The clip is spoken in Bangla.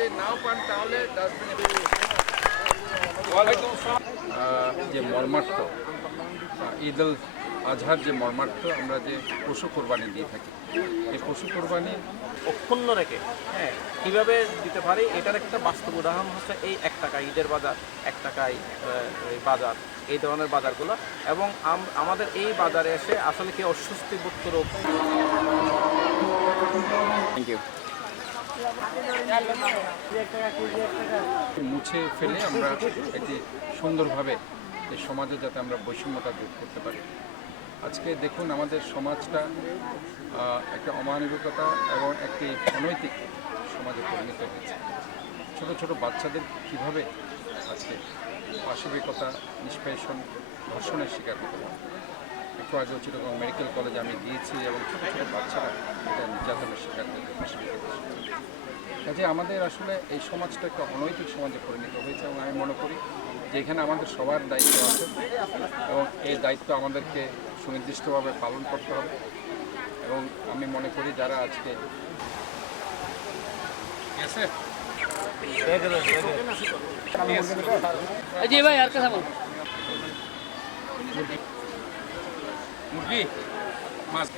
যদি নাও পান তাহলে ডাস্টবিনে যে মর্মার্থ ঈদ উল আজহার যে মর্মার্থ আমরা যে পশু কোরবানি দিয়ে থাকি, এই পশু কোরবানি অক্ষুণ্ণ রেখে কীভাবে দিতে পারি এটার একটা বাস্তব উদাহরণ হচ্ছে এই 1 টাকা ঈদের বাজার, 1 টাকায় বাজার, এই ধরনের বাজারগুলো। এবং আমাদের এই বাজারে এসে আসলে কি অস্বস্তি বোধ করে। থ্যাংক ইউ মুছে ফেলে আমরা একটি সুন্দরভাবে এই সমাজে যাতে আমরা বৈষম্যতা দূর করতে পারি। আজকে দেখুন আমাদের সমাজটা একটা অমানবিকতা এবং একটি অনৈতিক সমাজে পরিণত হয়েছে। ছোট ছোট বাচ্চাদের কীভাবে আজকে পাশবিকতা, নিষ্পেষণ, ধর্ষণের শিকার হতে পারে। একটু আগেও চিরকম মেডিকেল কলেজে আমি গিয়েছি এবং ছোটো ছোটো বাচ্চারা এটা নির্যাতনের শিকার হতে পাশবিকতা। কাজে আমাদের আসলে এই সমাজটা একটা অনৈতিক সমাজে পরিণত হয়েছে এবং আমি মনে করি যে এখানে আমাদের সবার দায়িত্ব আছে এবং এই দায়িত্ব আমাদেরকে সুনির্দিষ্টভাবে পালন করতে হবে। এবং আমি মনে করি যারা আজকে মুরগি মাছ